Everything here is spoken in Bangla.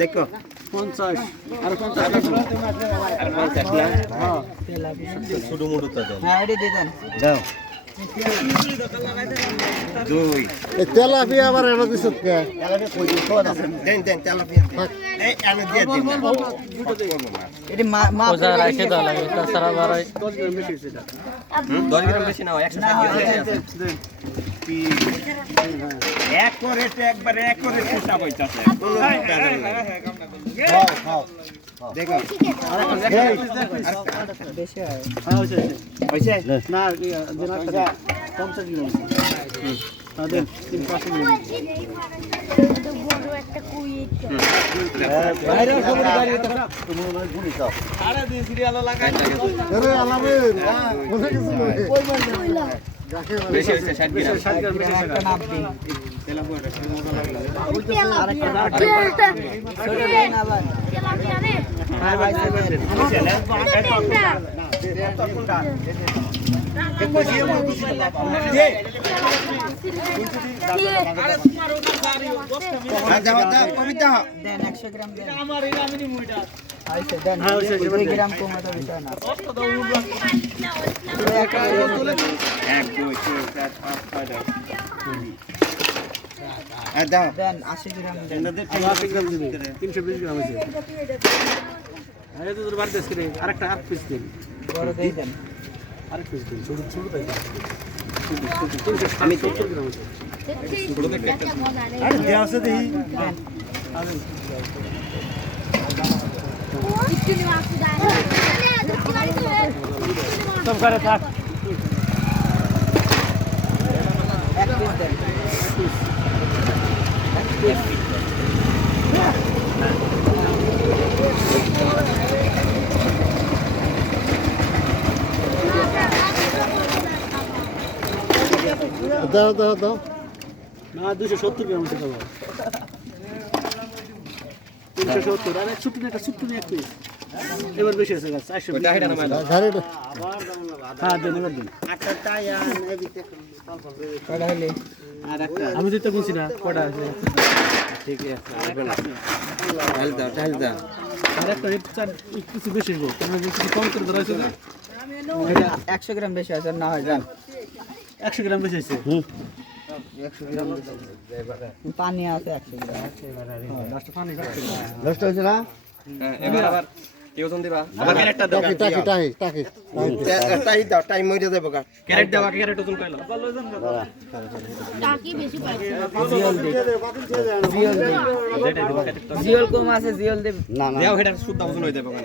দেখো 50 আর 50 ছোট মোটো তো দেন হ্যাঁ এডি দিয়ে দেন দাও দুই তেলাপিয়া আবার এনে দিছত কে তেলাপিয়া কই দিছ দেন দেন তেলাপিয়া এই এনে দিয়ে দিন এডি মা ওজা রাখে দাও লাগে তাছাড়া বাড়াই 10 গ্রাম বেশি হইছে এটা 10 গ্রাম বেশি নাও 160 দেন এক করে একবারে এক করে হিসাব হইতাছে খাও খাও দেখো বেশি হয় হ্যাঁ হইছে হইছে না দিনা 50 কিলো তাদের 300 কিলো তো বড় একটা কুইট বাইরে সব গাড়ি তো তুমি মানে গুনি দাও আরে দিন সিরিয়াল লাগাই আরে আলামের বলে কিছু কই মারনা বেশি হইছে 60 গ্রাম 60 গ্রাম বেশি একটা নাপ দিন তেলা পুরো মজা লাগলো আরেকটা ছোট লাইন আবার তেলা রে হ্যাঁ ভাই চলে তো কোনটা দেখো জিও মত দে আরে তোমার ওটা বাড়ি 10 টা দাও কবিতা দেন 100 গ্রাম দেন আমার এই নামনি মুইটা আইছে দেন 2 গ্রাম কমাতে বিষয় না 10 টা দাও উড়বা 1 2 3 4 5 6 দাও দেন 80 গ্রাম দেন 80 গ্রাম দিবি 320 গ্রাম আছে আরে তো তোর বার দেশ করে আরেকটা হাফ পিস দিন বড় দেই দেন আরেক পিস দিন ছোট ছোট তাই আমি 70 গ্রাম আছে ছোট দেখতে আরে দেয়া আছে দেই আরে ইতনি মাছ দাও সব করে থাক এক পিস দেন দাও দাও দাও না 270 গ্রাম আছে দাও 370 আরে ছুটি একটা ছুটি এক পিস এবার বেশি আছে 400 ওটা হেডা না মাইলা ঘাড়ে আবার দাম না হ্যাঁ দেন এবার দিন আটা টায়ান এবিতে কয়টা হইলে আর একটা আমি দিতে বলছি না কয়টা আছে ঠিক আছে ঢাল দাও আর একটা চার কিছু বেশি গো তুমি কিছু কম করে ধরাইছো না 100 গ্রাম বেশি আছে না হয় যান 100 গ্রাম বেশি আছে 100 গ্রাম পানি আছে 100 গ্রাম লাস্ট পানি 10 হইছে না এবার আবার কেউজন দিবা আবার ক্যারেটটা দাও টাকি দাও টাইম মইরা দেব কা ক্যারেট দাও ক্যারেট ওজন কইলো টাকি বেশি পাইছে জিওল কম আছে জিওল দে না না দাও হেডার শুদ্ধ ওজন হই দেব কা